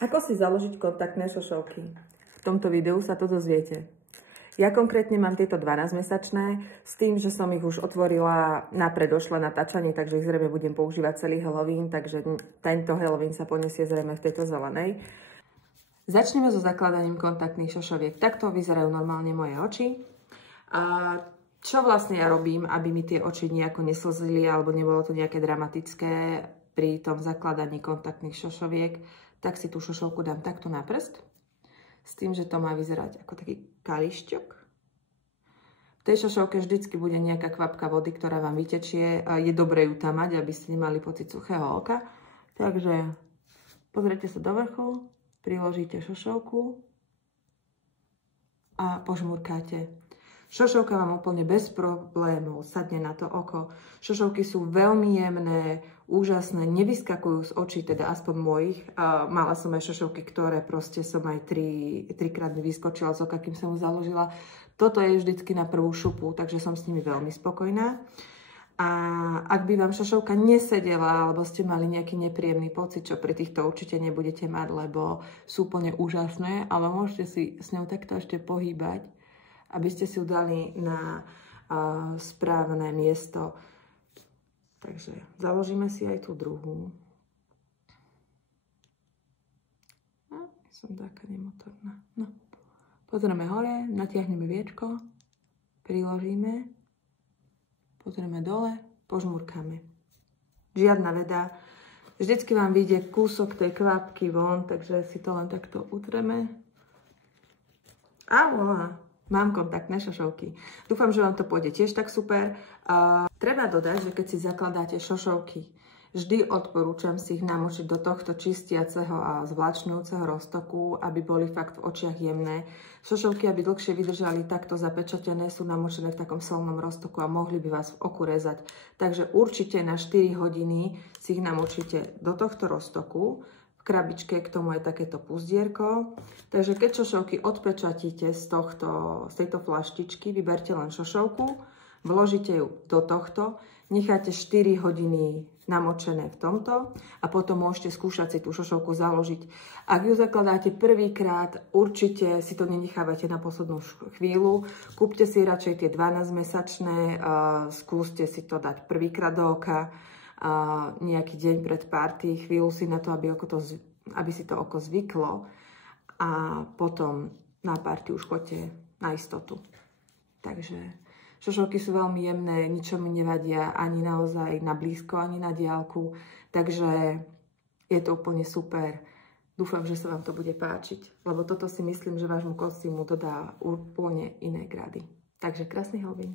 Ako si založiť kontaktné šošovky? V tomto videu sa to dozviete. Ja konkrétne mám tieto 12-mesačné s tým, že som ich už otvorila na predošlé natáčanie, takže ich zrejme budem používať celý Halloween, takže tento Halloween sa poniesie zrejme v tejto zelenej. Začneme so zakladaním kontaktných šošoviek. Takto vyzerajú normálne moje oči. A čo vlastne ja robím, aby mi tie oči nejako neslzili alebo nebolo to nejaké dramatické pri tom zakladaní kontaktných šošoviek, tak si tú šošovku dám takto na prst, s tým, že to má vyzerať ako taký kališťok. V tej šošovke vždycky bude nejaká kvapka vody, ktorá vám vytečie. Je dobré ju tam mať, aby ste nemali pocit suchého oka. Takže pozrite sa do vrchu, priložíte šošovku a požmurkáte. Šošovka vám úplne bez problémov sadne na to oko. Šošovky sú veľmi jemné, úžasné, nevyskakujú z očí, teda aspoň mojich. Mala som aj šošovky, ktoré proste som aj trikrát mi vyskočila z oka, kým som ju založila. Toto je vždycky na prvú šupu, takže som s nimi veľmi spokojná. A ak by vám šošovka nesedela, alebo ste mali nejaký nepríjemný pocit, čo pri týchto určite nebudete mať, lebo sú úplne úžasné, ale môžete si s ňou takto ešte pohýbať, aby ste si ju dali na správne miesto. Takže založíme si aj tú druhú. No, som taká nemotorná. No. Pozrieme hore, natiahneme viečko, priložíme, pozrieme dole, požmurkáme. Žiadna veda. Vždycky vám vyjde kúsok tej kvapky von, takže si to len takto utreme. A voilà. Mám kontaktné šošovky. Dúfam, že vám to pôjde tiež tak super. Treba dodať, že keď si zakladáte šošovky, vždy odporúčam si ich namočiť do tohto čistiaceho a zvláčňujúceho roztoku, aby boli fakt v očiach jemné. Šošovky, aby dlhšie vydržali takto zapečatené, sú namočené v takom solnom roztoku a mohli by vás v oku rezať. Takže určite na 4 hodiny si ich namočíte do tohto roztoku. V krabičke k tomu je takéto puzdierko. Takže keď šošovky odpečatíte z tejto flaštičky, vyberte len šošovku, vložíte ju do tohto, necháte 4 hodiny namočené v tomto a potom môžete skúšať si tú šošovku založiť. Ak ju zakladáte prvýkrát, určite si to nenechávate na poslednú chvíľu. Kúpte si radšej tie 12-mesačné, skúste si to dať prvýkrát do oka, nejaký deň pred party, chvíľu si na to, aby si to oko zvyklo a potom na party už choďte na istotu. Takže šošovky sú veľmi jemné, ničo mi nevadia ani naozaj na blízko, ani na diaľku, takže je to úplne super. Dúfam, že sa vám to bude páčiť, lebo toto si myslím, že vášmu kostýmu dodá úplne iné grady. Takže krásny Halloween.